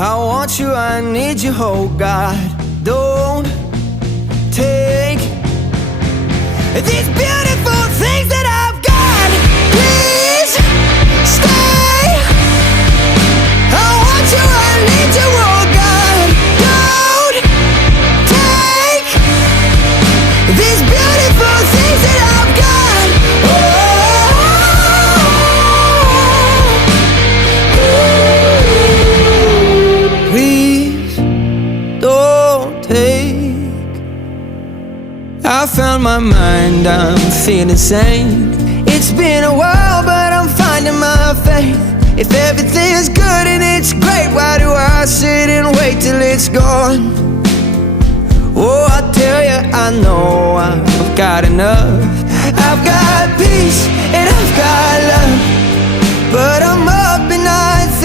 I want you, I need you, oh God. Don't take these beautiful things that I've got. Please stay. I want you, I need you, oh God. Don't take these beautiful things that I've got. Please don't take. I found my mind, I'm feeling sane. It's been a while, but I'm finding my faith. If everything's good and it's great, why do I sit and wait till it's gone? Oh, I tell you, I know I've got enough. I've got peace and I've got love.